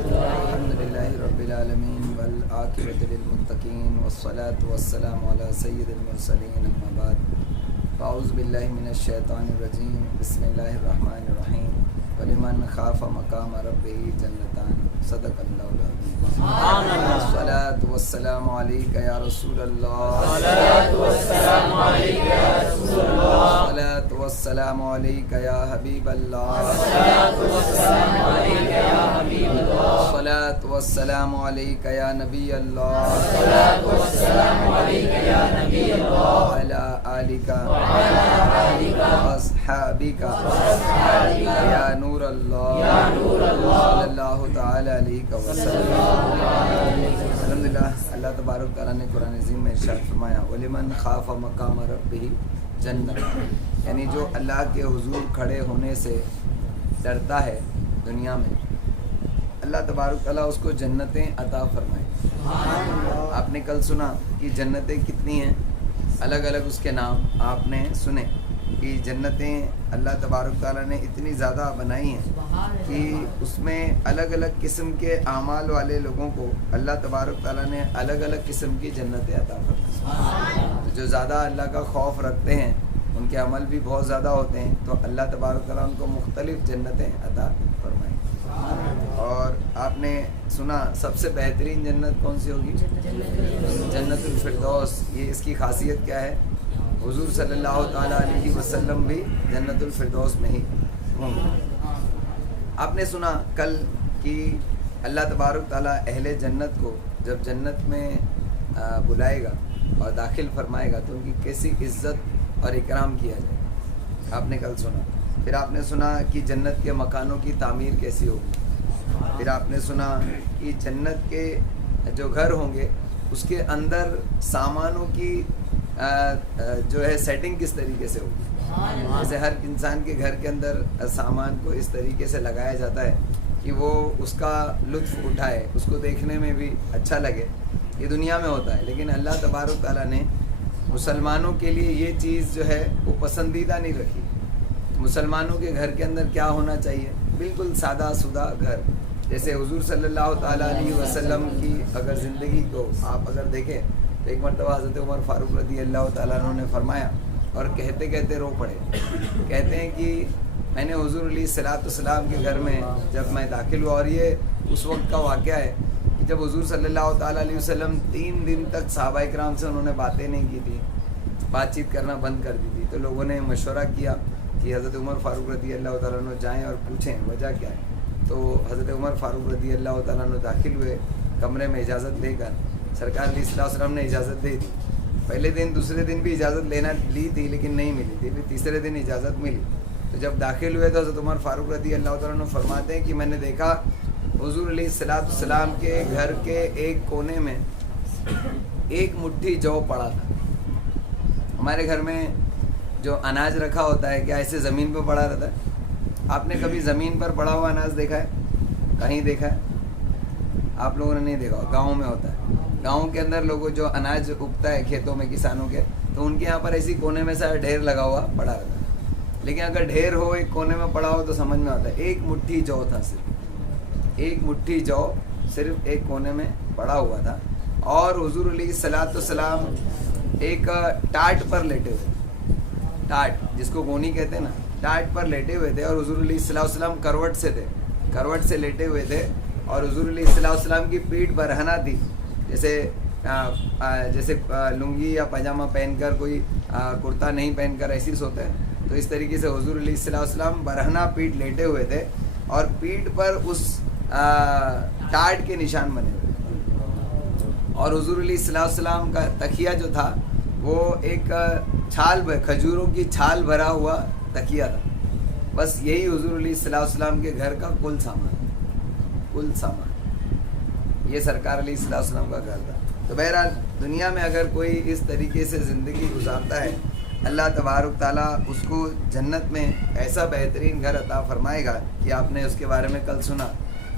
الحمدللہ رب العالمین والعاقبۃ للمتقین والصلاة والسلام علی سید المرسلین اما بعد فاعوذ باللہ من الشیطان الرجیم بسم اللہ الرحمن الرحیم ولمن خاف مقام ربہ جنتان صدق اللہ العظیم الصلاة والسلام علیک یا رسول اللہ الصلاة والسلام علیک یا رسول اللہ الصلاة والسلام علیک یا حبیب اللہ الصلاة والسلام علیک یا حبیب اللہ الصلاة والسلام علیک یا نبی اللہ الصلاة والسلام علیک یا نبی اللہ وعلی آلک واصحابک یا نور اللہ صلی اللہ تعالی علیہ وسلم۔ الحمدللہ اللہ تبارک تعالیٰ نے قرآن عظیم میں ارشاد فرمایا وَلِمَنْ خَافَ مَقَامَ رَبِّهِ جَنَّةٌ، یعنی جو اللہ کے حضور کھڑے ہونے سے ڈرتا ہے دنیا میں، اللہ تبارک تعالیٰ اس کو جنتیں عطا فرمائے۔ آپ نے کل سنا کہ جنتیں کتنی ہیں، الگ الگ اس کے نام آپ نے سنے کہ جنتیں اللہ تبارک تعالیٰ نے اتنی زیادہ بنائی ہیں کہ اس میں الگ الگ قسم کے اعمال والے لوگوں کو اللہ تبارک تعالیٰ نے الگ الگ قسم کی جنتیں عطا فرمائی۔ جو زیادہ اللہ کا خوف رکھتے ہیں ان کے عمل بھی بہت زیادہ ہوتے ہیں، تو اللہ تبارک تعالیٰ ان کو مختلف جنتیں عطا فرمائیں۔ اور آپ نے سنا سب سے بہترین جنت کون سی ہوگی؟ جنت الفردوس۔ یہ اس کی خاصیت کیا ہے؟ حضور صلی اللہ تعالیٰ علیہ وسلم بھی جنت الفردوس میں ہی ہوں گے۔ آپ نے سنا کل کہ اللہ تبارک تعالیٰ اہل جنت کو جب جنت میں بلائے گا اور داخل فرمائے گا تو ان کی کیسی عزت اور اکرام کیا جائے گا، آپ نے کل سنا۔ پھر آپ نے سنا کہ جنت کے مکانوں کی تعمیر کیسی ہوگی۔ پھر آپ نے سنا کہ جنت کے جو گھر ہوں گے اس کے اندر سامانوں کی جو ہے سیٹنگ کس طریقے سے ہوگی۔ جیسے ہر انسان کے گھر کے اندر سامان کو اس طریقے سے لگایا جاتا ہے کہ وہ اس کا لطف اٹھائے، اس کو دیکھنے میں بھی اچھا لگے، یہ دنیا میں ہوتا ہے۔ لیکن اللہ تبارک تعالیٰ نے مسلمانوں کے لیے یہ چیز جو ہے وہ پسندیدہ نہیں رکھی۔ مسلمانوں کے گھر کے اندر کیا ہونا چاہیے؟ بالکل سادہ سودہ گھر۔ جیسے حضور صلی اللہ تعالیٰ علیہ وسلم کی اگر زندگی کو آپ اگر دیکھیں تو ایک مرتبہ حضرت عمر فاروق رضی اللہ تعالیٰ عنہ نے فرمایا اور کہتے کہتے رو پڑے، کہتے ہیں کہ میں نے حضور علیہ السلام کے گھر میں جب میں داخل ہوا، اور یہ اس وقت کا واقعہ ہے کہ جب حضور صلی اللہ تعالیٰ علیہ وسلم 3 دن تک صحابہ کرام سے انہوں نے باتیں نہیں کی تھی، بات چیت کرنا بند کر دی تھی، تو لوگوں نے مشورہ کیا کہ حضرت عمر فاروق رضی اللہ تعالیٰ عنہ جائیں اور پوچھیں وجہ کیا ہے۔ تو حضرت عمر فاروق رضی اللہ تعالیٰ عنہ داخل ہوئے کمرے میں اجازت لے کر، سرکار علیہ السلام نے اجازت دے دی۔ پہلے دن دوسرے دن بھی اجازت لی تھی لیکن نہیں ملی تھی، پھر تیسرے دن اجازت ملی۔ تو جب داخل ہوئے تو حضرت عمر فاروق رضی اللہ تعالیٰ عنہ فرماتے ہیں کہ میں نے دیکھا حضور علیہ السلام کے گھر کے ایک کونے میں ایک مٹھی جو پڑا تھا۔ ہمارے گھر میں جو اناج رکھا ہوتا ہے کیا ایسے زمین پہ پڑا رہتا ہے؟ آپ نے کبھی زمین پر پڑا ہوا اناج دیکھا ہے؟ کہیں دیکھا ہے؟ آپ لوگوں نے نہیں دیکھا، گاؤں میں ہوتا ہے۔ گاؤں کے اندر لوگوں جو اناج اگتا ہے کھیتوں میں کسانوں کے، تو ان کے یہاں پر ایسی کونے میں سے ڈھیر لگا ہوا پڑا رہتا ہے۔ لیکن اگر ڈھیر ہو ایک کونے میں پڑا ہو تو سمجھ میں آتا ہے ایک مٹھی جو تھا، صرف ایک مٹھی جو صرف ایک کونے میں پڑا ہوا تھا، اور حضور علیہ السلام ایک ٹاٹ پر لیٹے ہوئے، ٹاٹ جس کو گونی کہتے ہیں نا، ٹاٹ پر لیٹے ہوئے تھے، اور حضور علیہ السلام کروٹ سے تھے، کروٹ سے لیٹے ہوئے تھے، اور حضور علیہ السلام کی پیٹھ برہنہ تھی، جیسے لنگی یا پاجامہ پہن کر کوئی کرتا نہیں پہن کر ایسی سوتے ہیں، تو اس طریقے سے حضور علیہ السلام برہنہ پیٹھ لیٹے ہوئے تھے، اور پیٹھ پر اس ٹاٹ کے نشان بنے ہوئے، اور حضور علیہ السلام کا تکیہ جو تھا وہ ایک کھجوروں کی چھال بھرا ہوا تکیہ تھا۔ بس یہی حضور علیہ السلام کے گھر کا کل سامان یہ سرکار علیہ السلام کا گھر تھا۔ تو بہرحال دنیا میں اگر کوئی اس طریقے سے زندگی گزارتا ہے، اللہ تبارک تعالیٰ اس کو جنت میں ایسا بہترین گھر عطا فرمائے گا کہ آپ نے اس کے بارے میں کل سنا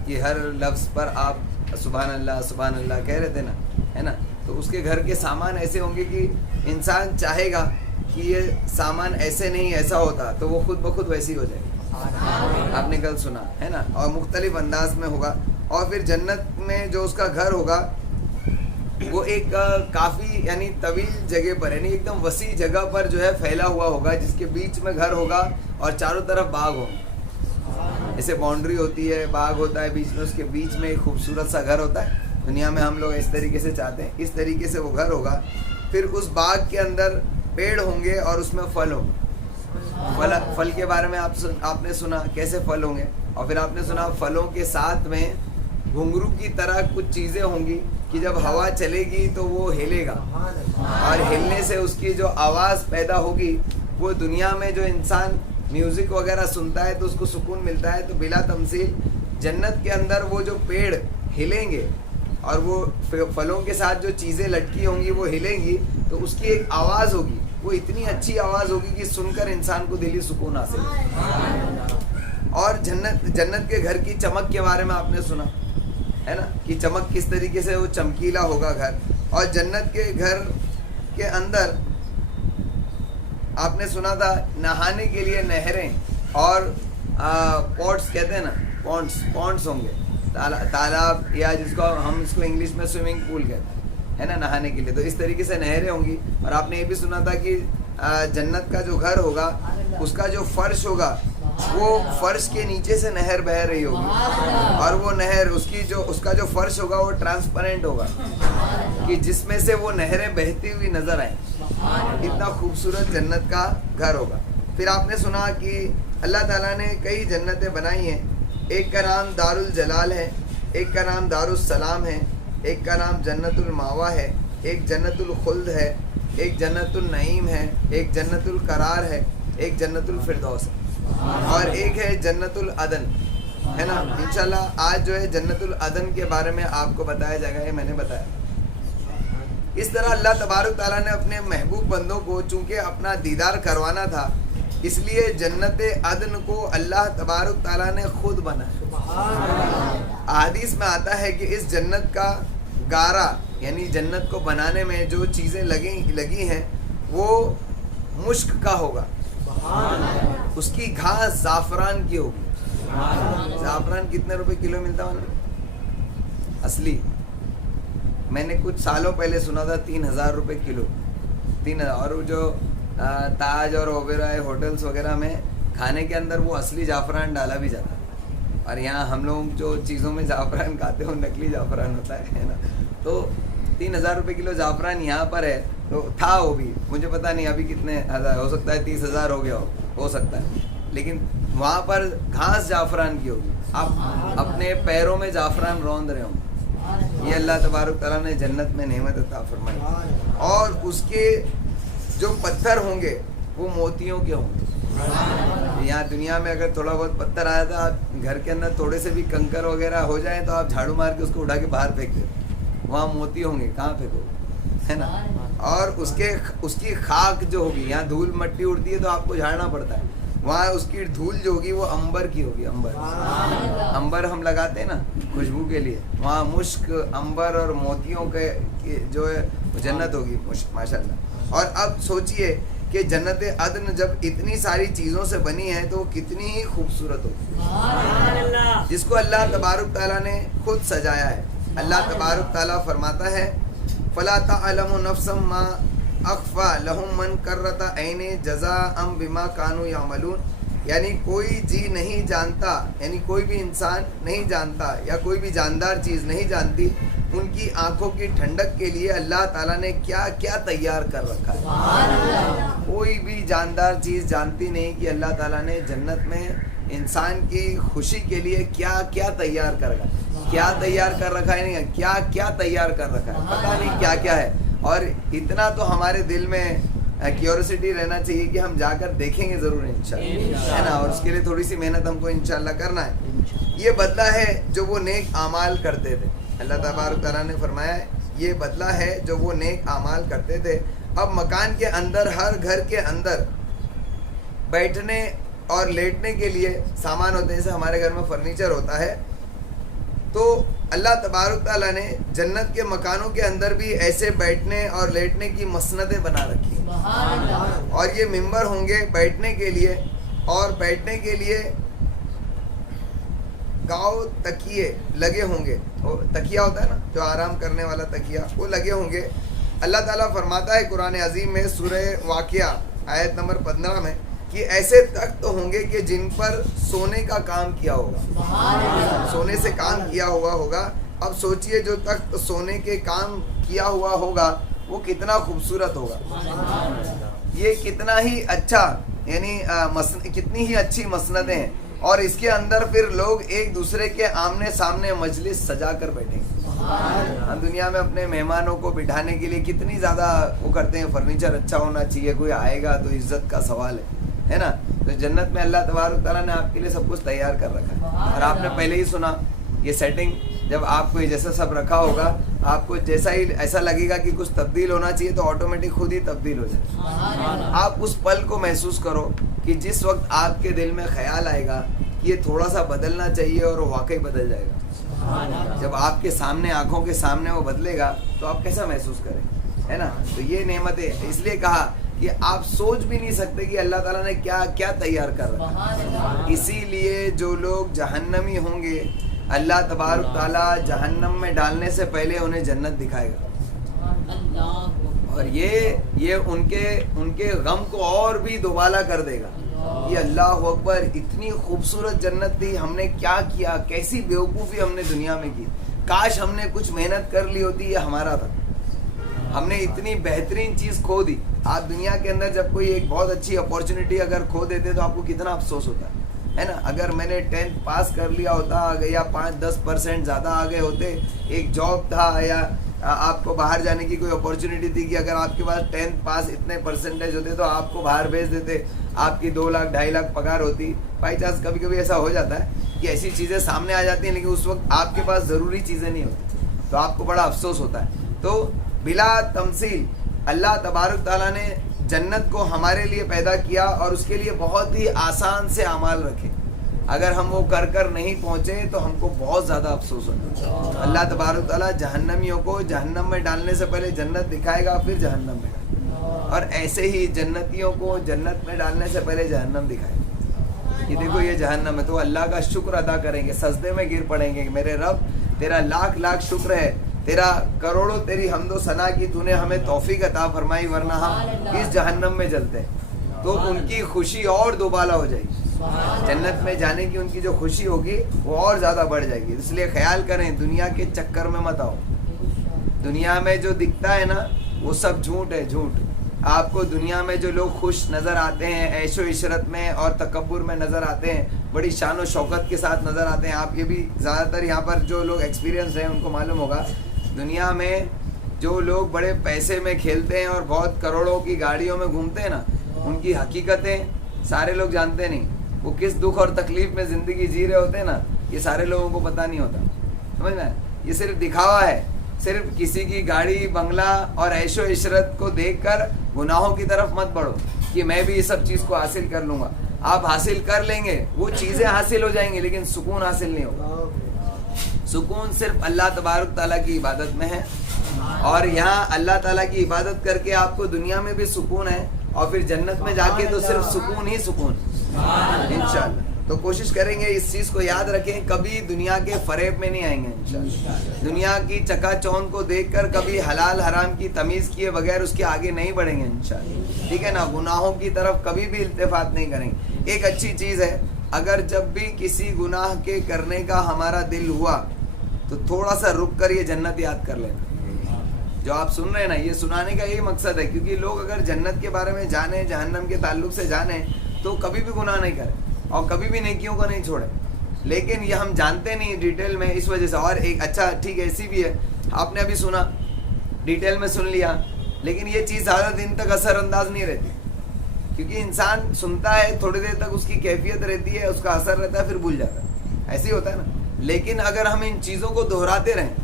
کہ ہر لفظ پر آپ سبحان اللہ کہہ رہے تھے نا، ہے نا؟ تو اس کے گھر کے سامان ایسے ہوں گے کہ انسان چاہے گا کہ یہ سامان ایسے نہیں ایسا ہوتا تو وہ خود بخود ویسی ہو جائے گی۔ آپ نے کل سنا ہے نا, اور مختلف انداز میں ہوگا. اور پھر جنت میں جو اس کا گھر ہوگا وہ ایک کافی یعنی طویل جگہ پر, یعنی ایک دم وسیع جگہ پر جو ہے پھیلا ہوا ہوگا, جس کے بیچ میں گھر ہوگا اور چاروں طرف باغ ہوں. ایسے باؤنڈری ہوتی ہے, باغ ہوتا ہے بیچ میں, اس کے بیچ میں ایک خوبصورت سا گھر ہوتا ہے. دنیا میں ہم لوگ اس طریقے سے چاہتے ہیں, اس طریقے سے وہ گھر ہوگا. پھر اس باغ کے اندر پیڑ ہوں گے اور اس میں پھل ہوں گے. پھل کے بارے میں آپ نے سنا کیسے پھل ہوں گے, اور پھر آپ نے سنا پھلوں کے ساتھ میں گھنگرو کی طرح کچھ چیزیں ہوں گی کہ جب ہوا چلے گی تو وہ ہلے گا, اور ہلنے سے اس کی جو آواز پیدا ہوگی, وہ دنیا میں جو انسان میوزک وغیرہ سنتا ہے تو اس کو سکون ملتا ہے, تو بلا تمثیل جنت کے اندر وہ جو پیڑ ہلیں گے اور وہ پھلوں کے ساتھ جو چیزیں لٹکی ہوں گی وہ ہلیں گی, تو اس کی ایک آواز ہوگی, وہ اتنی اچھی آواز ہوگی کہ سن کر انسان کو دلی سکون حاصل ہوگا. اور جنت کے گھر کی چمک کے بارے میں آپ نے سنا ہے نا, کہ چمک کس طریقے سے وہ چمکیلا ہوگا گھر. اور جنت کے گھر کے اندر آپ نے سنا تھا نہانے کے لیے نہریں اور پوٹس کہتے ہیں نا, پونڈس ہوں گے, تالاب, یا جس کو ہم اس کو انگلش میں سوئمنگ پول کہتے ہیں ہے نا, نہانے کے لیے. تو اس طریقے سے نہریں ہوں گی. اور آپ نے یہ بھی سنا تھا کہ جنت کا جو گھر ہوگا اس کا جو فرش ہوگا وہ فرش کے نیچے سے نہر بہ رہی ہوگی, اور وہ نہر اس کا جو فرش ہوگا وہ ٹرانسپیرنٹ ہوگا کہ جس میں سے وہ نہریں بہتی ہوئی نظر آئیں. اتنا خوبصورت جنت کا گھر ہوگا. پھر آپ نے سنا کہ اللہ تعالیٰ نے کئی جنتیں بنائی ہیں. ایک کا نام دار الجلال ہے, ایک کا نام دار السلام ہے, ایک کا نام جنت الماوا ہے, ایک جنت الخلد ہے, ایک جنت النعیم ہے, ایک جنت القرار ہے, ایک جنت الفردوس ہے, اور ایک ہے جنت العدن ہے نا. انشاءاللہ آج جو ہے جنت العدن کے بارے میں آپ کو بتایا جائے گا, یہ میں نے بتایا. اس طرح اللہ تبارک تعالیٰ نے اپنے محبوب بندوں کو چونکہ اپنا دیدار کروانا تھا, اس لیے جنت عدن کو اللہ تبارک تعالیٰ نے خود بنایا. احادیث میں آتا ہے کہ اس جنت کا گارا, یعنی جنت کو بنانے میں جو چیزیں لگی ہیں وہ مشک کا ہوگا, اس کی گھاس زعفران کی ہوگی. زعفران کتنے روپے کلو ملتا ہے اصلی؟ میں نے کچھ سالوں پہلے سنا تھا 3,000 روپے کلو. 3,000. اور وہ جو تاج اور اوبرائے ہوٹلس وغیرہ میں کھانے کے اندر وہ اصلی زعفران ڈالا بھی جاتا ہے, اور یہاں ہم لوگ جو چیزوں میں زعفران کھاتے ہیں وہ نقلی زعفران ہوتا ہے نا. تو 3,000 روپے کلو زعفران یہاں پر ہے, تو تھا وہ بھی, مجھے پتہ نہیں ابھی کتنے ہزار, ہو سکتا ہے 30,000 ہو گیا ہو سکتا ہے, لیکن وہاں پر گھاس زعفران کی ہوگی. آپ اپنے پیروں میں زعفران روند رہے ہوں. یہ اللہ تبارک تعالیٰ نے جنت میں نعمت عطا فرمائی. اور اس کے جو پتھر ہوں گے وہ موتیوں کے ہوں گے. یہاں دنیا میں اگر تھوڑا بہت پتھر آیا تھا, آپ گھر کے اندر تھوڑے سے بھی کنکر وغیرہ ہو جائیں تو آپ جھاڑو مار کے اس کو اٹھا کے باہر پھینک دیں, وہاں موتی ہوں گے, کہاں پھینکو ہے نا. اور اس کی خاک جو ہوگی, یہاں دھول مٹی اڑتی ہے تو آپ کو جھاڑنا پڑتا ہے, وہاں اس کی دھول جو ہوگی وہ انبر کی ہوگی. انبر ہم لگاتے ہیں نا خوشبو کے لیے, وہاں مشک, انبر اور موتیوں کے جو ہے جنت ہوگی ماشاء اللہ. اور اب سوچئے کہ جنت عدن جب اتنی ساری چیزوں سے بنی ہے تو وہ کتنی ہی خوبصورت ہوگی, جس کو اللہ تبارک تعالیٰ نے خود سجایا ہے. اللہ تبارک تعالیٰ فرماتا ہے فَلَا تَعْلَمُ نَفْسًا مَا اخفا لہم من کرتا عین جزاء بما کانوا یعملون. یعنی کوئی جی نہیں جانتا, یعنی کوئی بھی انسان نہیں جانتا یا کوئی بھی جاندار چیز نہیں جانتی ان کی آنکھوں کی ٹھنڈک کے لیے اللہ تعالیٰ نے کیا کیا تیار کر رکھا ہے. کوئی بھی جاندار چیز جانتی نہیں کہ اللہ تعالیٰ نے جنت میں انسان کی خوشی کے لیے کیا کیا تیار کر رکھا ہے. کیا تیار کر رکھا ہے, نہیں کیا کیا تیار کر رکھا ہے, پتہ نہیں کیا کیا ہے. اور اتنا تو ہمارے دل میں کیوریسٹی رہنا چاہیے کہ ہم جا کر دیکھیں گے ضرور انشاءاللہ, ہے نا. اور اس کے لیے تھوڑی سی محنت ہم کو انشاءاللہ کرنا ہے. یہ بدلہ ہے جو وہ نیک اعمال کرتے تھے. اللہ تبارک تعالیٰ نے فرمایا ہے یہ بدلہ ہے جو وہ نیک اعمال کرتے تھے. اب مکان کے اندر, ہر گھر کے اندر بیٹھنے اور لیٹنے کے لیے سامان ہوتے ہیں. جیسے ہمارے گھر میں فرنیچر ہوتا ہے, تو اللہ تبارک تعالیٰ نے جنت کے مکانوں کے اندر بھی ایسے بیٹھنے اور لیٹنے کی مسندیں بنا رکھی ہیں. اور یہ ممبر ہوں گے بیٹھنے کے لیے, اور بیٹھنے کے لیے گاؤ تکیے لگے ہوں گے, وہ تکیہ ہوتا ہے نا جو آرام کرنے والا تکیہ, وہ لگے ہوں گے. اللہ تعالیٰ فرماتا ہے قرآن عظیم میں سورہ واقعہ آیت نمبر 15 میں کہ ایسے تخت ہوں گے کہ جن پر سونے کا کام کیا ہوگا, سونے سے کام کیا ہوا ہوگا. اب سوچئے جو تخت سونے کے کام کیا ہوا ہوگا وہ کتنا خوبصورت ہوگا, یہ کتنا ہی اچھا, یعنی کتنی ہی اچھی مسندیں ہیں. اور اس کے اندر پھر لوگ ایک دوسرے کے آمنے سامنے مجلس سجا کر بیٹھیں گے. ہم دنیا میں اپنے مہمانوں کو بٹھانے کے لیے کتنی زیادہ وہ کرتے ہیں, فرنیچر اچھا ہونا چاہیے, کوئی آئے گا تو عزت کا سوال ہے نا. تو جنت میں اللہ تبارک تعالیٰ نے آپ کے لیے سب کچھ تیار کر رکھا ہے. اور آپ نے پہلے ہی سنا یہ سیٹنگ, جب آپ کو جیسا سب رکھا ہوگا آپ کو جیسا ہی ایسا لگے گا کہ کچھ تبدیل ہونا چاہیے تو آٹومیٹک خود ہی تبدیل ہو جائے. آپ اس پل کو محسوس کرو کہ جس وقت آپ کے دل میں خیال آئے گا کہ یہ تھوڑا سا بدلنا چاہیے اور وہ واقعی بدل جائے گا. جب آپ کے سامنے آنکھوں کے سامنے وہ بدلے گا تو آپ کیسا محسوس کریں, ہے نا. تو یہ نعمتیں اس لیے کہا کہ آپ سوچ بھی نہیں سکتے کہ اللہ تعالیٰ نے کیا کیا تیار کر رکھا. اسی لیے جو لوگ جہنمی ہوں گے اللہ تبارک تعالیٰ جہنم میں ڈالنے سے پہلے انہیں جنت دکھائے گا, اور یہ ان کے غم کو اور بھی دوبالا کر دے گا. یہ اللہ اکبر, اتنی خوبصورت جنت تھی, ہم نے کیا کیا, کیسی بیوقوفی ہم نے دنیا میں کی, کاش ہم نے کچھ محنت کر لی ہوتی, یہ ہمارا تھا, ہم نے اتنی بہترین چیز کھو دی. آپ دنیا کے اندر جب کوئی ایک بہت اچھی اپورچونیٹی اگر کھو دیتے تو آپ کو کتنا افسوس ہوتا ہے نا. اگر میں نے 10th پاس کر لیا ہوتا یا 5-10% زیادہ آگے ہوتے, ایک جاب تھا یا آپ کو باہر جانے کی کوئی اپورچونیٹی تھی کہ اگر آپ کے پاس 10th پاس اتنے پرسنٹیج ہوتے تو آپ کو باہر بھیج دیتے, آپ کی 2 لاکھ 2.5 لاکھ پگار ہوتی. بائی چانس کبھی کبھی ایسا ہو جاتا ہے کہ ایسی چیزیں سامنے آ جاتی ہیں لیکن اس وقت آپ کے پاس ضروری چیزیں نہیں ہوتی تو آپ کو بڑا افسوس ہوتا ہے. تو بلا تمثیل اللہ تبارک تعالیٰ نے جنت کو ہمارے لیے پیدا کیا اور اس کے لیے بہت ہی آسان سے اعمال رکھے. اگر ہم وہ کر نہیں پہنچے تو ہم کو بہت زیادہ افسوس ہوگا. اللہ تبارک تعالیٰ جہنمیوں کو جہنم میں ڈالنے سے پہلے جنت دکھائے گا پھر جہنم میں ڈالے گا, اور ایسے ہی جنتیوں کو جنت میں ڈالنے سے پہلے جہنم دکھائے گا کہ دیکھو یہ جہنم ہے. تو اللہ کا شکر ادا کریں گے, سجدے میں گر پڑیں گے کہ میرے رب تیرا لاکھ لاکھ شکر ہے, تیرا کروڑوں تیری حمد و ثنا کی, تو نے ہمیں توفیق عطا فرمائی, ورنہ ہم اس جہنم میں جلتے. تو ان کی خوشی اور دوبالا ہو جائے گی, جنت میں جانے کی ان کی جو خوشی ہوگی وہ اور زیادہ بڑھ جائے گی. اس لیے خیال کریں دنیا کے چکر میں مت آؤ. دنیا میں جو دکھتا ہے نا وہ سب جھوٹ ہے, جھوٹ. آپ کو دنیا میں جو لوگ خوش نظر آتے ہیں, عیش و عشرت میں اور تکبر میں نظر آتے ہیں, بڑی شان و شوکت کے ساتھ نظر آتے ہیں. آپ یہ بھی زیادہ تر یہاں پر جو لوگ ایکسپیرینس ہیں ان کو معلوم ہوگا, دنیا میں جو لوگ بڑے پیسے میں کھیلتے ہیں اور بہت کروڑوں کی گاڑیوں میں گھومتے ہیں نا, ان کی حقیقتیں سارے لوگ جانتے نہیں. وہ کس دکھ اور تکلیف میں زندگی جی رہے ہوتے ہیں نا, یہ سارے لوگوں کو پتہ نہیں ہوتا. سمجھ میں, یہ صرف دکھاوا ہے. صرف کسی کی گاڑی بنگلہ اور عیش و عشرت کو دیکھ کر گناہوں کی طرف مت بڑھو کہ میں بھی یہ سب چیز کو حاصل کر لوں گا. آپ حاصل کر لیں گے, وہ چیزیں حاصل ہو جائیں گی, لیکن سکون حاصل نہیں ہوگا. سکون صرف اللہ تبارک تعالیٰ کی عبادت میں ہے, اور یہاں اللہ تعالیٰ کی عبادت کر کے آپ کو دنیا میں بھی سکون ہے, اور پھر جنت میں جا کے تو صرف سکون ہی سکون انشاءاللہ. تو کوشش کریں گے اس چیز کو یاد رکھیں, کبھی دنیا کے فریب میں نہیں آئیں گے انشاءاللہ. دنیا کی چکا چوند کو دیکھ کر کبھی حلال حرام کی تمیز کیے بغیر اس کے آگے نہیں بڑھیں گے انشاءاللہ. ٹھیک ہے نا, گناہوں کی طرف کبھی بھی التفات نہیں کریں گے. ایک اچھی چیز ہے, اگر جب بھی کسی گناہ کے کرنے کا ہمارا دل ہوا تو تھوڑا سا رک کر یہ جنت یاد کر لینا. جو آپ سن رہے ہیں نا, یہ سنانے کا یہی مقصد ہے, کیونکہ لوگ اگر جنت کے بارے میں جانیں, جہنم کے تعلق سے جانیں, تو کبھی بھی گناہ نہیں کریں اور کبھی بھی نیکیوں کو نہیں چھوڑیں. لیکن یہ ہم جانتے نہیں ڈیٹیل میں, اس وجہ سے. اور ایک اچھا ٹھیک ہے ایسی بھی ہے, آپ نے ابھی سنا, ڈیٹیل میں سن لیا, لیکن یہ چیز زیادہ دن تک اثر انداز نہیں رہتی, کیونکہ انسان سنتا ہے تھوڑی دیر تک اس کی کیفیت رہتی ہے, اس کا اثر رہتا ہے, پھر بھول جاتا ہے. ایسے ہی ہوتا ہے نا. لیکن اگر ہم ان چیزوں کو دہراتے رہیں,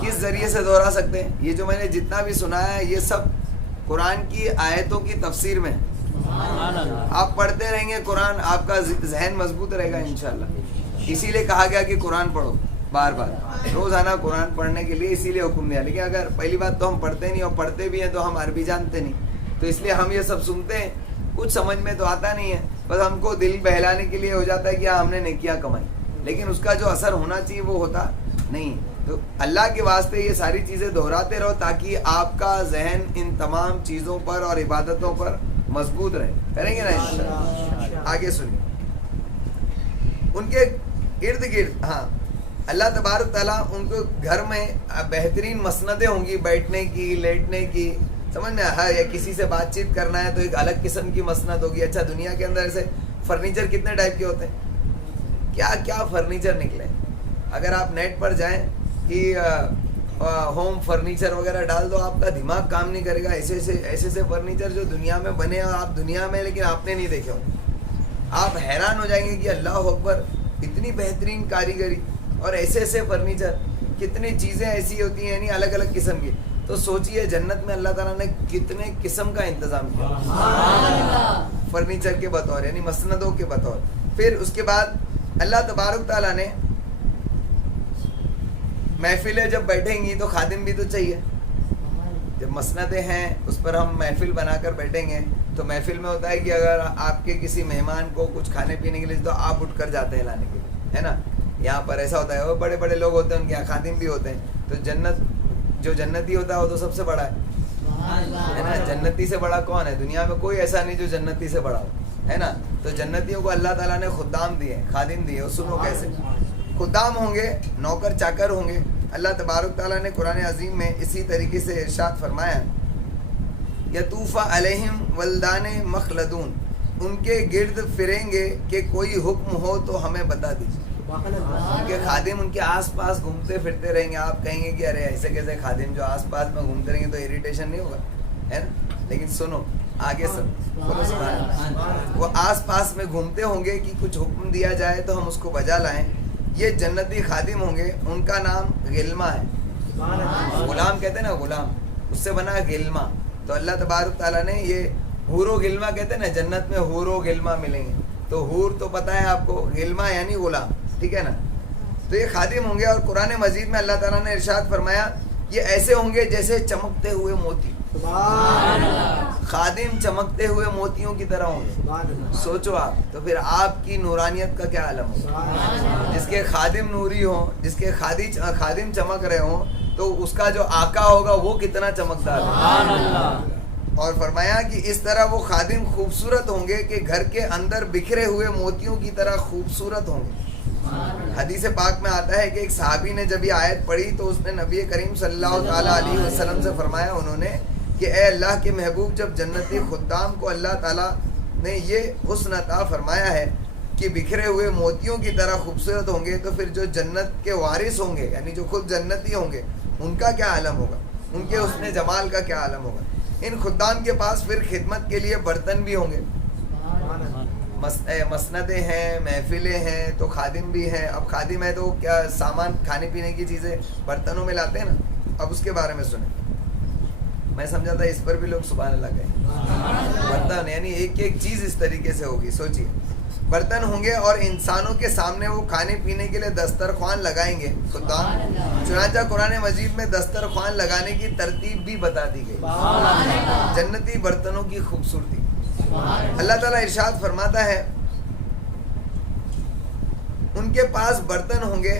کس ذریعے سے دہرا سکتے ہیں؟ یہ جو میں نے جتنا بھی سنایا ہے یہ سب قرآن کی آیتوں کی تفسیر میں. آپ پڑھتے رہیں گے قرآن, آپ کا ذہن مضبوط رہے گا انشاءاللہ. اسی لیے کہا گیا کہ قرآن پڑھو بار بار, روزانہ قرآن پڑھنے کے لیے اسی لیے حکم دیا. لیکن اگر پہلی بات تو ہم پڑھتے نہیں, اور پڑھتے بھی ہیں تو ہم عربی جانتے نہیں, تو اس لیے ہم یہ سب سنتے ہیں, کچھ سمجھ میں تو آتا نہیں ہے, بس ہم کو دل بہلانے کے لیے ہو جاتا ہے کہ ہم نے نیکیاں کمائی. لیکن اس کا جو اثر ہونا چاہیے وہ ہوتا نہیں. تو اللہ کے واسطے یہ ساری چیزیں دہراتے رہو تاکہ آپ کا ذہن ان تمام چیزوں پر اور عبادتوں پر مضبوط رہے. کریں گے نا انشاءاللہ؟ آگے سنیے. ان کے ارد گرد اللہ تبارک تعالیٰ ان کو گھر میں بہترین مسندیں ہوں گی بیٹھنے کی, لیٹنے کی, سمجھ میں یا کسی سے بات چیت کرنا ہے تو ایک الگ قسم کی مسند ہوگی. اچھا دنیا کے اندر ایسے فرنیچر کتنے ٹائپ کے ہوتے ہیں, کیا کیا فرنیچر نکلے. اگر آپ نیٹ پر جائیں کہ ہوم فرنیچر وغیرہ ڈال دو, آپ کا دماغ کام نہیں کرے گا. ایسے فرنیچر جو دنیا میں بنے اور آپ دنیا میں لیکن آپ نے نہیں دیکھے ہو. آپ حیران ہو جائیں گے کہ اللہ اکبر, اتنی بہترین کاریگری اور ایسے فرنیچر, کتنی چیزیں ایسی ہوتی ہیں یعنی الگ الگ قسم کی. تو سوچئے جنت میں اللہ تعالیٰ نے کتنے قسم کا انتظام کیا فرنیچر کے بطور, یعنی مسندوں کے بطور. پھر اس کے بعد اللہ تبارک تعالیٰ نے محفلیں جب بیٹھیں گی تو خادم بھی تو چاہیے. جب مسندیں ہیں اس پر ہم محفل بنا کر بیٹھیں گے تو محفل میں ہوتا ہے کہ اگر آپ کے کسی مہمان کو کچھ کھانے پینے کے لیے تو آپ اٹھ کر جاتے ہیں لانے کے لیے, ہے نا. یہاں پر ایسا ہوتا ہے, وہ بڑے بڑے لوگ ہوتے ہیں ان کے یہاں خادم بھی ہوتے ہیں. تو جنت جو جنتی ہوتا ہے وہ تو سب سے بڑا ہے نا. جنتی سے بڑا کون ہے دنیا میں؟ کوئی ایسا نہیں جو جنتی سے بڑا ہو, ہے نا. تو جنتیوں کو اللہ تعالیٰ نے خدام دیے, خادم دیے. اور سنو کیسے خدام ہوں گے, نوکر چاکر ہوں گے. اللہ تبارک تعالیٰ نے قرآن عظیم میں اسی طریقے سے ارشاد فرمایا, یطوف علیہم ولدان مخلدون, ان کے گرد پھریں گے کہ کوئی حکم ہو تو ہمیں بتا دیجیے. ان کے خادم ان کے آس پاس گھومتے پھرتے رہیں گے. آپ کہیں گے کہ ارے ایسے کیسے خادم جو آس پاس میں گھومتے رہیں گے تو اریٹیشن نہیں ہوگا, ہے نا. لیکن سنو آگے بولو سبحان اللہ. وہ آس پاس میں گھومتے ہوں گے کہ کچھ حکم دیا جائے تو ہم اس کو بجا لائیں. یہ جنتی خادم ہوں گے, ان کا نام غلمہ ہے. غلام کہتے ہیں نا, غلام, اس سے بنا غلمہ. تو اللہ تبارک تعالیٰ نے یہ حور و غلمہ کہتے ہیں نا, جنت میں حور و غلمہ ملیں گے. تو حور تو پتہ ہے آپ کو, غلمہ یعنی غلام, ٹھیک ہے نا. تو یہ خادم ہوں گے. اور قرآن مجید میں اللہ تعالیٰ نے ارشاد فرمایا یہ ایسے ہوں گے جیسے چمکتے ہوئے موتی. خادم چمکتے ہوئے موتیوں کی طرح ہوں گے. سوچو آپ, تو پھر آپ کی نورانیت کا کیا عالم ہوگا. جس کے خادم نوری ہوں, جس کے خادم چمک رہے ہوں, تو اس کا جو آقا ہوگا وہ کتنا چمکدار ہوگا. اور فرمایا کہ اس طرح وہ خادم خوبصورت ہوں گے کہ گھر کے اندر بکھرے ہوئے موتیوں کی طرح خوبصورت ہوں گے. حدیث پاک میں آتا ہے کہ ایک صحابی نے جب یہ آیت پڑھی تو اس نے نبی کریم صلی اللہ تعالیٰ علیہ وسلم سے فرمایا, انہوں نے, کہ اے اللہ کے محبوب, جب جنتی خدام کو اللہ تعالیٰ نے یہ حسن عطا فرمایا ہے کہ بکھرے ہوئے موتیوں کی طرح خوبصورت ہوں گے, تو پھر جو جنت کے وارث ہوں گے یعنی جو خود جنتی ہوں گے ان کا کیا عالم ہوگا, ان کے حسن جمال کا کیا عالم ہوگا. ان خدام کے پاس پھر خدمت کے لیے برتن بھی ہوں گے, مسندیں ہیں, محفلیں ہیں, تو خادم بھی ہیں. اب خادم ہے تو کیا سامان کھانے پینے کی چیزیں برتنوں میں لاتے ہیں نا. اب اس کے بارے میں سنیں, میں سمجھا تھا اس پر بھی لوگ سبحان اللہ کہیں. برتن یعنی ایک ایک چیز اس طریقے سے ہوگی. سوچیے, برتن ہوں گے اور انسانوں کے سامنے وہ کھانے پینے کے لیے دسترخوان لگائیں گے خدام. چنانچہ قرآن مجید میں دسترخوان لگانے کی ترتیب بھی بتا دی گئی. جنتی برتنوں کی خوبصورتی. اللہ تعالیٰ ارشاد فرماتا ہے ان کے پاس برتن ہوں گے,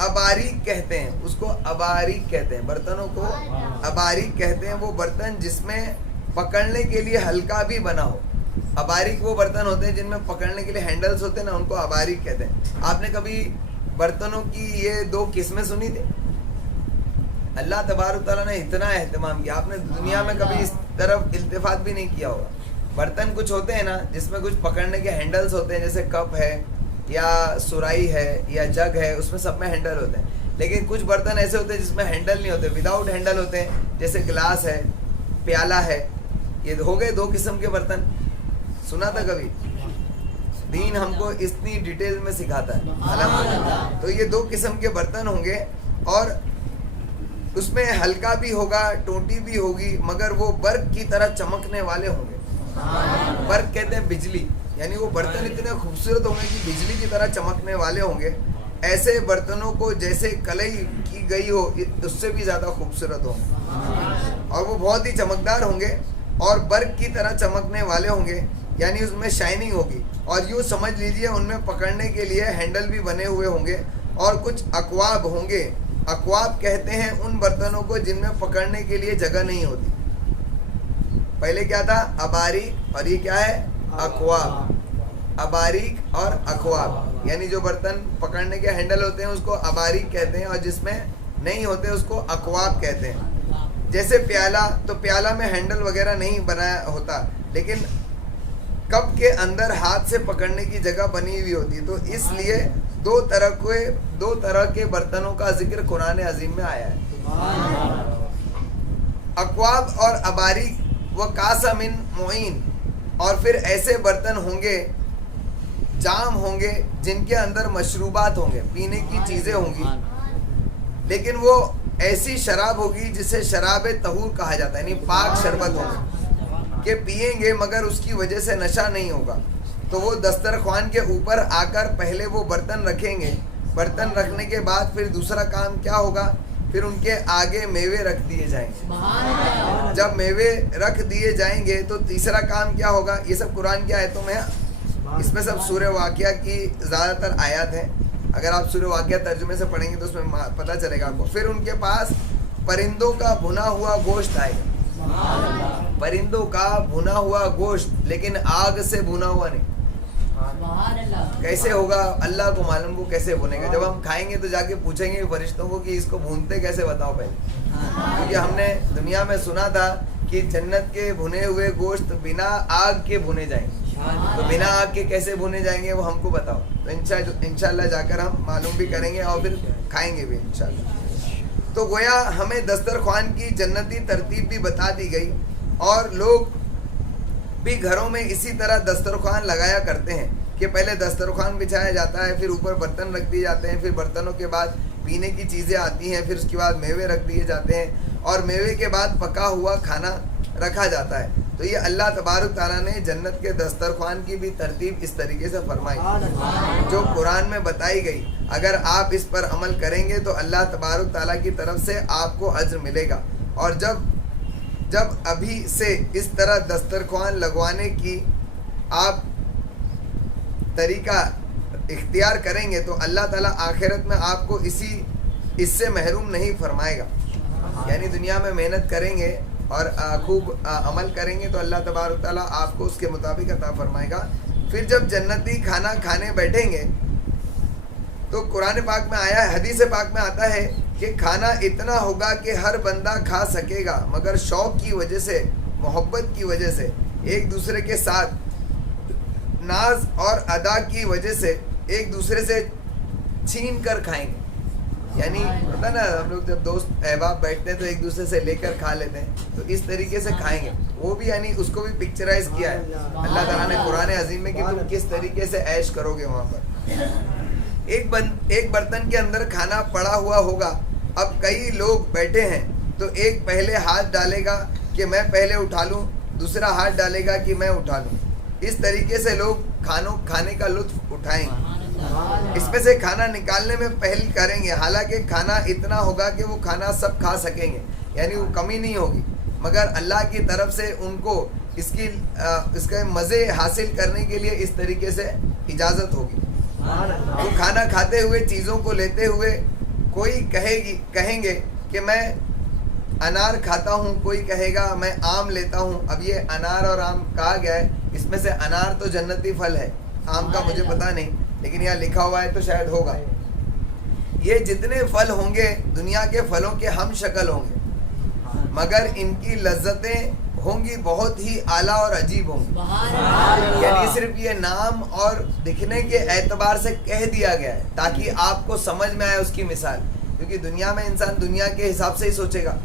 اباریک کہتے ہیں اس کو, اباریک کہتے ہیں برتنوں کو, اباریک کہتے ہیں وہ برتن جس میں پکڑنے کے لیے ہلکا بھی بنا ہو. اباریک وہ برتن ہوتے ہیں جن میں پکڑنے کے لیے ہینڈلز ہوتے ہیں نا, ان کو اباریک کہتے ہیں. آپ نے کبھی برتنوں کی یہ دو قسمیں سنی تھی؟ اللہ تبارک تعالیٰ نے اتنا اہتمام کیا, آپ نے دنیا میں کبھی اس طرف التفات بھی نہیں کیا ہوگا. برتن کچھ ہوتے ہیں نا جس میں کچھ پکڑنے کے ہینڈلز ہوتے ہیں, جیسے کپ ہے یا سرائی ہے یا جگ ہے, اس میں سب میں ہینڈل ہوتے ہیں. لیکن کچھ برتن ایسے ہوتے ہیں جس میں ہینڈل نہیں ہوتے, وداؤٹ ہینڈل ہوتے ہیں, جیسے گلاس ہے, پیالہ ہے. یہ ہو گئے دو قسم کے برتن. سنا تھا کبھی؟ دین ہم کو اتنی ڈیٹیل میں سکھاتا ہے الحمدللہ. تو یہ دو قسم کے برتن ہوں گے اور اس میں ہلکا بھی ہوگا, ٹوٹی بھی ہوگی, مگر وہ برق کی طرح چمکنے والے ہوں گے. برق کہتے ہیں بجلی, یعنی وہ برتن اتنے خوبصورت ہوں گے کہ بجلی کی طرح چمکنے والے ہوں گے. ایسے برتنوں کو جیسے کلئی کی گئی ہو اس سے بھی زیادہ خوبصورت ہوں گے, اور وہ بہت ہی چمکدار ہوں گے اور برق کی طرح چمکنے والے ہوں گے. یعنی اس میں شائننگ ہوگی، اور یوں سمجھ لیجئے ان میں پکڑنے کے لیے ہینڈل بھی بنے ہوئے ہوں گے، اور کچھ اکواب ہوں گے۔ اکواب کہتے ہیں ان برتنوں کو جن میں پکڑنے کے لیے جگہ نہیں ہوتی۔ پہلے کیا تھا؟ اباریک، اور یہ کیا ہے؟ اکواب۔ اباریک اور اکواب، یعنی جو برتن پکڑنے کے ہینڈل ہوتے ہیں اس کو اباریک کہتے ہیں، اور جس میں نہیں ہوتے اس کو اکواب کہتے ہیں۔ جیسے پیالہ، تو پیالہ میں ہینڈل وغیرہ نہیں بنایا ہوتا، لیکن کپ کے اندر ہاتھ سے پکڑنے کی جگہ بنی ہوئی ہوتی ہے۔ تو اس لیے دو طرح کے برتنوں کا ذکر قرآن عظیم میں آیا ہے، اکواب اور اباریک۔ و کاسا من معین، اور پھر ایسے برتن ہوں گے، جام ہوں گے جن کے اندر مشروبات ہوں گے، پینے کی چیزیں ہوں گی، لیکن وہ ایسی شراب ہوگی جسے شراب طہور کہا جاتا ہے، یعنی پاک شربت ہوگا کہ پئیں گے مگر اس کی وجہ سے نشہ نہیں ہوگا۔ تو وہ دسترخوان کے اوپر آ کر پہلے وہ برتن رکھیں گے، برتن رکھنے کے بعد پھر دوسرا کام کیا ہوگا؟ پھر ان کے آگے میوے رکھ دیے جائیں گے۔ جب میوے رکھ دیے جائیں گے تو تیسرا کام کیا ہوگا؟ یہ سب قرآن کی آیتوں میں، اس میں سب سورہ واقعہ کی زیادہ تر آیات ہیں، اگر آپ سورہ واقعہ ترجمے سے پڑھیں گے تو اس میں پتہ چلے گا آپ کو۔ پھر ان کے پاس پرندوں کا بھنا ہوا گوشت آئے گا، پرندوں کا بھنا ہوا گوشت، لیکن آگ سے بھنا ہوا نہیں۔ کیسے ہوگا؟ اللہ کو معلوم، کو کیسے بھنے گا۔ جب ہم کھائیں گے تو جا کے پوچھیں گے فرشتوں کو کہ اس کو بھونتے کیسے، بتاؤ پہلے، کیونکہ ہم نے دنیا میں سنا تھا کہ جنت کے بھنے ہوئے گوشت بنا آگ کے بھنے جائیں گے، تو بنا آگ کے کیسے بھنے جائیں گے وہ ہم کو بتاؤ۔ تو انشاءاللہ جا کر ہم معلوم بھی کریں گے اور پھر کھائیں گے بھی انشاءاللہ۔ تو گویا ہمیں دسترخوان کی جنتی ترتیب بھی بتا دی گئی، اور لوگ بھی گھروں میں اسی طرح دسترخوان لگایا کرتے ہیں کہ پہلے دسترخوان بچھایا جاتا ہے، پھر اوپر برتن رکھ دیے جاتے ہیں، پھر برتنوں کے بعد پینے کی چیزیں آتی ہیں، پھر اس کے بعد میوے رکھ دیے جاتے ہیں، اور میوے کے بعد پکا ہوا کھانا رکھا جاتا ہے۔ تو یہ اللہ تبارک تعالیٰ نے جنت کے دسترخوان کی بھی ترتیب اس طریقے سے فرمائی جو قرآن میں بتائی گئی۔ اگر آپ اس پر عمل کریں گے تو اللہ تبارک تعالیٰ کی طرف سے آپ کو اجر ملے گا، اور جب ابھی سے اس طرح دسترخوان لگوانے کی آپ طریقہ اختیار کریں گے تو اللہ تعالیٰ آخرت میں آپ کو اس سے محروم نہیں فرمائے گا۔ یعنی دنیا میں محنت کریں گے اور خوب عمل کریں گے تو اللہ تبارک تعالیٰ آپ کو اس کے مطابق عطا فرمائے گا۔ پھر جب جنتی کھانا کھانے بیٹھیں گے تو قرآن پاک میں آیا ہے، حدیث پاک میں آتا ہے کہ کھانا اتنا ہوگا کہ ہر بندہ کھا سکے گا، مگر شوق کی وجہ سے، محبت کی وجہ سے، ایک دوسرے کے ساتھ ناز اور ادا کی وجہ سے ایک دوسرے سے چھین کر کھائیں گے۔ یعنی پتہ نا، ہم لوگ جب دوست احباب بیٹھتے ہیں تو ایک دوسرے سے لے کر کھا لیتے ہیں، تو اس طریقے سے کھائیں گے۔ وہ بھی یعنی اس کو بھی پکچرائز کیا ہے اللہ تعالیٰ نے قرآن عظیم میں کہ تم کس طریقے سے عیش کرو گے وہاں پر۔ ایک برتن کے اندر کھانا پڑا ہوا ہوگا، اب کئی لوگ بیٹھے ہیں تو ایک پہلے ہاتھ ڈالے گا کہ میں پہلے اٹھا لوں، دوسرا ہاتھ ڈالے گا کہ میں اٹھا لوں۔ اس طریقے سے لوگ کھانے کا لطف اٹھائیں گے، اس میں سے کھانا نکالنے میں پہل کریں گے، حالانکہ کھانا اتنا ہوگا کہ وہ کھانا سب کھا سکیں گے، یعنی وہ کمی نہیں ہوگی، مگر اللہ کی طرف سے ان کو اس کے مزے حاصل کرنے کے لیے اس طریقے سے اجازت ہوگی۔ وہ کھانا کھاتے ہوئے چیزوں کو لیتے ہوئے کوئی کہیں گے کہ میں انار کھاتا ہوں، کوئی کہے گا میں آم لیتا ہوں۔ اب یہ انار اور آم کہا گیا ہے، اس میں سے انار تو جنتی پھل ہے، آم کا مجھے پتہ نہیں، لیکن یہاں لکھا ہوا ہے تو شاید ہوگا۔ یہ جتنے پھل ہوں گے دنیا کے پھلوں کے ہم شکل ہوں گے، مگر ان کی لذتیں ہوں گی بہت ہی اعلیٰ اور عجیب ہوں گی۔ یعنی صرف یہ نام اور دکھنے کے اعتبار سے کہہ دیا گیا ہے تاکہ آپ کو سمجھ میں آئے اس کی مثال، کیونکہ دنیا میں انسان دنیا کے حساب سے ہی سوچے گا،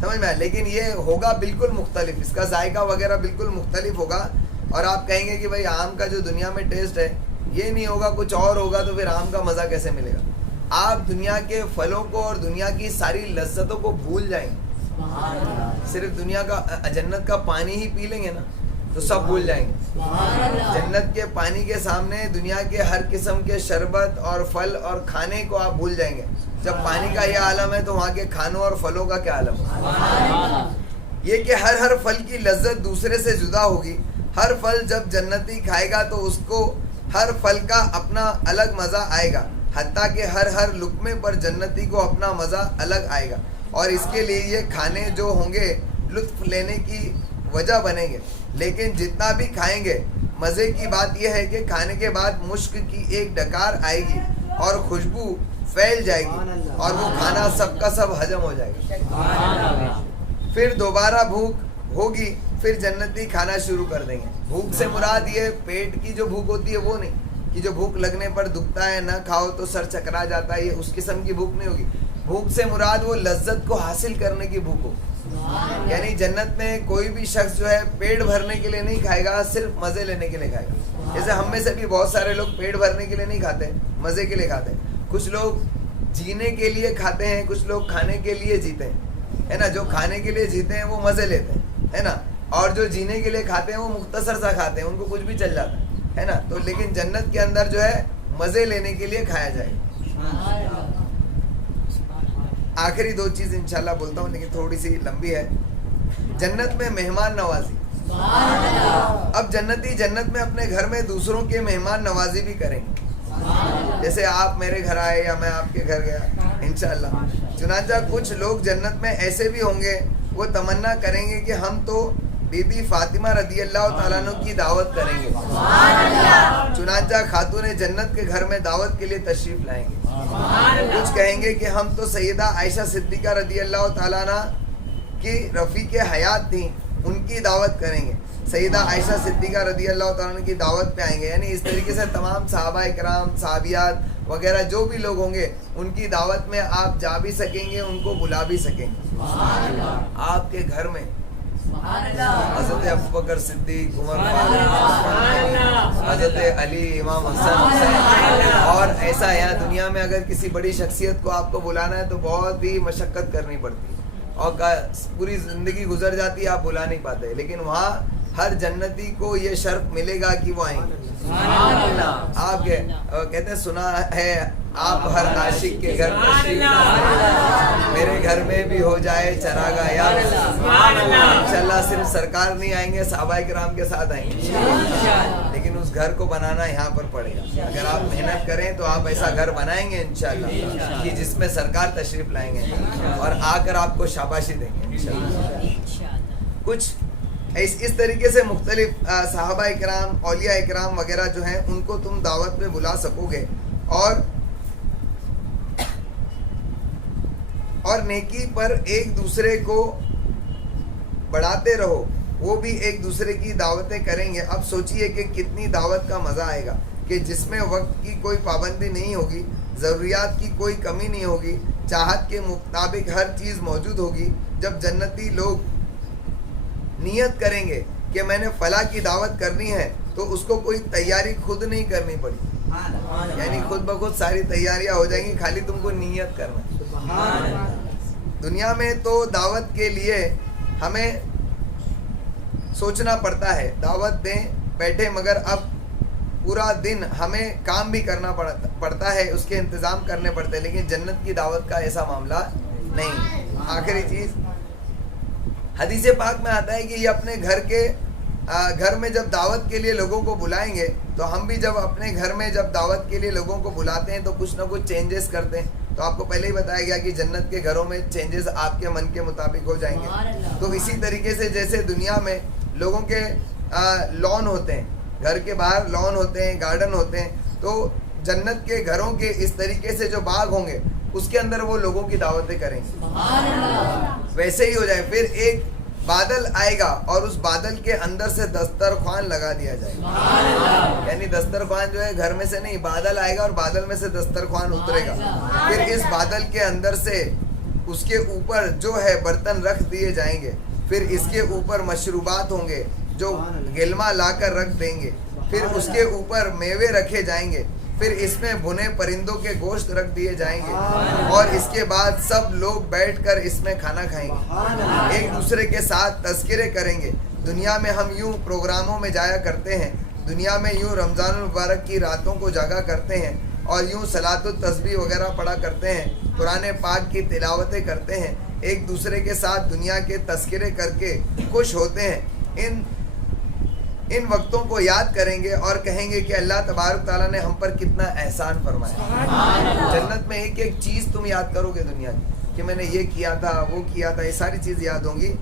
سمجھ میں آئے، لیکن یہ ہوگا بالکل مختلف، اس کا ذائقہ وغیرہ بالکل مختلف ہوگا، اور آپ کہیں گے کہ بھائی آم کا جو دنیا میں ٹیسٹ ہے یہ نہیں ہوگا، کچھ اور ہوگا، تو پھر آم کا مزہ کیسے ملے گا؟ آپ دنیا کے پھلوں کو اور دنیا کی ساری لذتوں کو بھول جائیں گے، صرف دنیا کا جنت کا پانی ہی پی لیں گے نا تو سب بھول جائیں گے۔ جنت کے پانی کے سامنے دنیا کے ہر قسم کے شربت اور پھل اور کھانے کو آپ بھول جائیں گے۔ جب پانی کا یہ عالم ہے تو وہاں کے کھانوں اور پھلوں کا کیا عالم ہے؟ یہ کہ ہر پھل کی لذت دوسرے سے جدا ہوگی، ہر پھل جب جنتی کھائے گا تو اس کو ہر پھل کا اپنا الگ مزہ آئے گا، حتیٰ کہ ہر لقمے پر جنتی کو اپنا مزہ الگ آئے گا، اور اس کے لیے یہ کھانے جو ہوں گے لطف لینے کی وجہ بنیں گے، لیکن جتنا بھی کھائیں گے مزے کی بات یہ ہے کہ کھانے کے بعد مشک کی ایک ڈکار آئے گی اور خوشبو پھیل جائے گی اور وہ کھانا سب کا سب ہضم ہو جائے گا۔ پھر دوبارہ بھوک ہوگی، پھر جنتی کھانا شروع کر دیں گے۔ بھوک سے مراد یہ پیٹ کی جو بھوک ہوتی ہے وہ نہیں کہ جو بھوک لگنے پر دکھتا ہے، نہ کھاؤ تو سر چکرا جاتا ہے، یہ اس قسم کی بھوک نہیں ہوگی۔ بھوک سے مراد وہ لذت کو حاصل کرنے کی بھوک ہو، یعنی جنت میں کوئی بھی شخص جو ہے پیٹ بھرنے کے لیے نہیں کھائے گا، صرف مزے لینے کے لیے کھائے گا۔ جیسے ہم میں سے بھی بہت سارے لوگ پیٹ بھرنے کے لیے نہیں کھاتے، مزے کے لیے کھاتے ہیں۔ کچھ لوگ جینے کے لیے کھاتے ہیں، کچھ لوگ کھانے کے لیے جیتے ہیں، ہے نا۔ جو کھانے کے لیے جیتے ہیں وہ مزے لیتے ہیں، ہے نا، اور جو جینے کے لیے کھاتے ہیں وہ مختصر سا کھاتے ہیں، ان کو کچھ بھی چل جاتا ہے نا۔ تو لیکن جنت کے اندر جو ہے مزے لینے کے لیے کھایا جائے گا۔ آخری دو چیز انشاءاللہ بولتا ہوں، لیکن تھوڑی سی لمبی ہے۔ جنت میں مہمان نوازی۔ اب جنتی جنت میں اپنے گھر میں دوسروں کے مہمان نوازی بھی کریں گے، جیسے آپ میرے گھر آئے یا میں آپ کے گھر گیا انشاءاللہ۔ چنانچہ کچھ لوگ جنت میں ایسے بھی ہوں گے، وہ تمنا کریں گے کہ ہم تو بی بی فاطمہ رضی اللہ تعالیٰ عنہ کی دعوت کریں گے۔ چنانچہ خاتون جنت کے گھر میں دعوت کے لیے تشریف لائیں گے۔ کچھ کہیں گے کہ ہم تو سیدہ عائشہ صدیقہ رضی اللہ تعالیٰ عنہ کی رفیق حیات تھیں، ان کی دعوت کریں گے۔ سیدہ عائشہ صدیقہ رضی اللہ تعالیٰ عنہ کی دعوت پہ آئیں گے، یعنی اس طریقے سے تمام صحابہ اکرام، صحابیات وغیرہ جو بھی لوگ ہوں گے ان کی دعوت میں آپ جا بھی سکیں گے، ان کو بلا بھی سکیں گے۔ آپ کے گھر میں حضرت ابوبکر صدیق، عمر فاروق، حضرت علی، امام حسن حسین، اور ایسا ہے دنیا میں اگر کسی بڑی شخصیت کو آپ کو بلانا ہے تو بہت ہی مشقت کرنی پڑتی ہے اور پوری زندگی گزر جاتی ہے، آپ بلا نہیں پاتے، لیکن وہاں ہر جنتی کو یہ شرف ملے گا کہ وہ آئیں گے۔ آپ کہتے ہیں سنا ہے آپ ہر عاشق کے گھر تشریف لائیں، میرے گھر میں بھی ہو جائے چراغاہ یا انشاءاللہ صرف سرکار نہیں آئیں گے، صحابہ کرام کے ساتھ آئیں گے، لیکن اس گھر کو بنانا یہاں پر پڑے گا۔ اگر آپ محنت کریں تو آپ ایسا گھر بنائیں گے انشاءاللہ کہ جس میں سرکار تشریف لائیں گے اور آ کر آپ کو شاباشی دیں گے انشاءاللہ۔ کچھ اس طریقے سے مختلف صحابہ اکرام، اولیاء اکرام وغیرہ جو ہیں ان کو تم دعوت میں بلا سکو گے، اور نیکی پر ایک دوسرے کو بڑھاتے رہو، وہ بھی ایک دوسرے کی دعوتیں کریں گے۔ اب سوچئے کہ کتنی دعوت کا مزہ آئے گا کہ جس میں وقت کی کوئی پابندی نہیں ہوگی، ضروریات کی کوئی کمی نہیں ہوگی، چاہت کے مطابق ہر چیز موجود ہوگی۔ جب جنتی لوگ نیت کریں گے کہ میں نے فلاں کی دعوت کرنی ہے تو اس کو کوئی تیاری خود نہیں کرنی پڑی، یعنی خود بخود ساری تیاریاں ہو جائیں گی، خالی تم کو نیت کرنا ہے۔ دنیا میں تو دعوت کے لیے ہمیں سوچنا پڑتا ہے، دعوت دیں بیٹھے، مگر اب پورا دن ہمیں کام بھی کرنا پڑتا ہے، اس کے انتظام کرنے پڑتے ہیں، لیکن جنت کی دعوت کا ایسا معاملہ نہیں۔ آخری چیز حدیث پاک میں آتا ہے کہ یہ اپنے گھر میں جب دعوت کے لیے لوگوں کو بلائیں گے تو ہم بھی جب اپنے گھر میں جب دعوت کے لیے لوگوں کو بلاتے ہیں تو کچھ نہ کچھ چینجز کرتے ہیں۔ تو آپ کو پہلے ہی بتایا گیا کہ جنت کے گھروں میں چینجز آپ کے من کے مطابق ہو جائیں گے۔ تو اسی طریقے سے جیسے دنیا میں لوگوں کے لان ہوتے ہیں، گھر کے باہر لان ہوتے ہیں، گارڈن ہوتے ہیں، تو جنت کے گھروں کے اس طریقے سے جو باغ ہوں گے اس کے اندر وہ لوگوں کی دعوتیں کریں گے، ویسے ہی ہو جائے۔ پھر ایک بادل آئے گا اور اس بادل کے اندر سے دسترخوان لگا دیا جائے گا، یعنی دسترخوان جو ہے گھر میں سے نہیں، بادل آئے گا اور بادل میں سے دسترخوان اترے گا۔ پھر اس بادل کے اندر سے اس کے اوپر جو ہے برتن رکھ دیے جائیں گے، پھر اس کے اوپر مشروبات ہوں گے جو گلما لا کر رکھ دیں گے، پھر اس کے اوپر میوے رکھے جائیں گے، پھر اس میں بھنے پرندوں کے گوشت رکھ دیے جائیں گے، اور اس کے بعد سب لوگ بیٹھ کر اس میں کھانا کھائیں گے، ایک دوسرے کے ساتھ تذکرے کریں گے۔ دنیا میں ہم یوں پروگراموں میں جایا کرتے ہیں، دنیا میں یوں رمضان المبارک کی راتوں کو جاگا کرتے ہیں اور یوں صلاۃ التسبیح وغیرہ پڑھا کرتے ہیں، قرآن پاک کی تلاوتیں کرتے ہیں، ایک دوسرے کے ساتھ دنیا کے تذکرے کر کے خوش ہوتے ہیں۔ ان ان وقتوں کو یاد کریں گے اور کہیں گے کہ اللہ تبارک تعالیٰ نے ہم پر کتنا احسان فرمایا. جنت میں ایک ایک چیز تم یاد کرو گے دنیا کی کہ میں نے یہ کیا تھا وہ کیا تھا, یہ ساری چیز یاد ہوں گی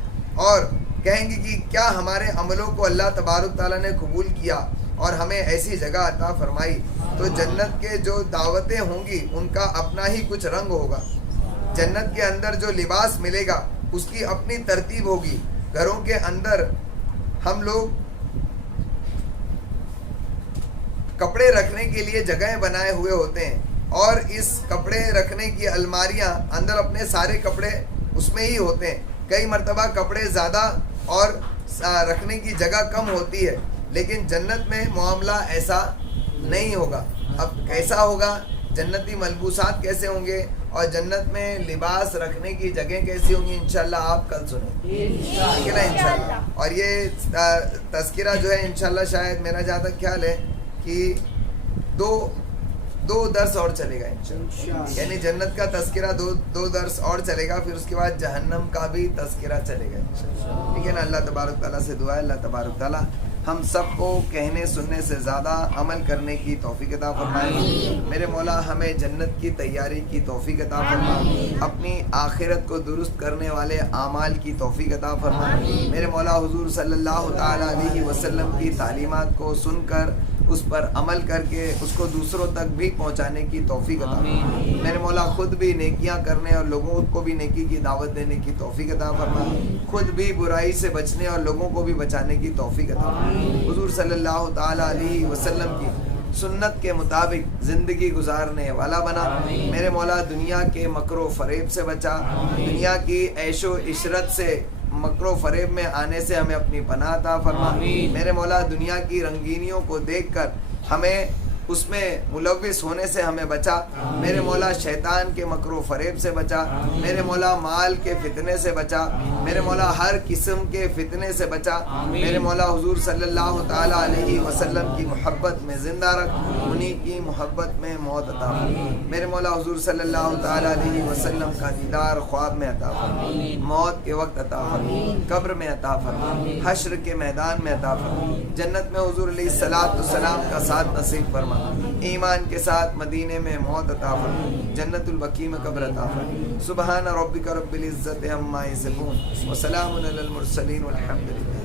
اور کہیں گے کہ کیا ہمارے عملوں کو اللہ تبارک تعالیٰ نے قبول کیا اور ہمیں ایسی جگہ عطا فرمائی. تو جنت کے جو دعوتیں ہوں گی ان کا اپنا ہی کچھ رنگ ہوگا. جنت کے اندر جو لباس ملے گا اس کی اپنی ترتیب ہوگی. گھروں کے اندر ہم لوگ کپڑے رکھنے کے لیے جگہیں بنائے ہوئے ہوتے ہیں اور اس کپڑے رکھنے کی الماریاں اندر اپنے سارے کپڑے اس میں ہی ہوتے ہیں. کئی مرتبہ کپڑے زیادہ اور رکھنے کی جگہ کم ہوتی ہے, لیکن جنت میں معاملہ ایسا نہیں ہوگا. اب کیسا ہوگا, جنتی ملبوسات کیسے ہوں گے اور جنت میں لباس رکھنے کی جگہیں کیسی ہوں گی, انشاءاللہ آپ کل سنیں ٹھیک ہے نا انشاءاللہ. اور یہ تذکرہ جو ہے انشاءاللہ شاید میرا جہاں تک خیال ہے کہ دو درس اور چلے گا انشاءاللہ. یعنی جنت کا تذکرہ دو درس اور چلے گا, پھر اس کے بعد جہنم کا بھی تذکرہ چلے گا انشاءاللہ. ٹھیک ہے نا. اللہ تبارک تعالیٰ سے دعا ہے اللہ تبارک تعالیٰ ہم سب کو کہنے سننے سے زیادہ عمل کرنے کی توفیق عطا فرمائے. میرے مولا ہمیں جنت کی تیاری کی توفیق عطا فرمائے, اپنی آخرت کو درست کرنے والے اعمال کی توفیق عطا فرمائے. میرے مولا حضور صلی اللہ تعالیٰ علیہ وسلم کی تعلیمات کو سن کر اس پر عمل کر کے اس کو دوسروں تک بھی پہنچانے کی توفیق عطا فرمائے. میرے مولا خود بھی نیکیاں کرنے اور لوگوں کو بھی نیکی کی دعوت دینے کی توفیق عطا فرمائے, خود بھی برائی سے بچنے اور لوگوں کو بھی بچانے کی توفیق عطا فرمائے. حضور صلی اللہ تعالیٰ علیہ وسلم کی سنت کے مطابق زندگی گزارنے والا بنا. میرے مولا دنیا کے مکر و فریب سے بچا, دنیا کی عیش و عشرت سے مکر و فریب میں آنے سے ہمیں اپنی پناہ عطا فرما. میرے مولا دنیا کی رنگینیوں کو دیکھ کر ہمیں اس میں ملوث ہونے سے ہمیں بچا. میرے مولا شیطان کے مکر و فریب سے بچا. میرے مولا مال کے فتنے سے بچا. میرے مولا ہر قسم کے فتنے سے بچا. میرے مولا حضور صلی اللہ تعالیٰ علیہ وسلم کی محبت میں زندہ رکھ, انہی کی محبت میں موت عطا فرما. میرے مولا حضور صلی اللہ تعالیٰ علیہ وسلم کا دیدار خواب میں عطا فرما, موت کے وقت عطا فرما, قبر میں عطا فرما, حشر کے میدان میں عطا فرما. جنت میں حضور علیہ الصلوۃ والسلام کا ساتھ نصیب فرما. ایمان کے ساتھ مدینے میں موت عطا فرما, جنت البقیع میں قبر عطا فرما. سبحان ربک رب العزت عما یصفون وسلام علی المرسلین والحمد للہ.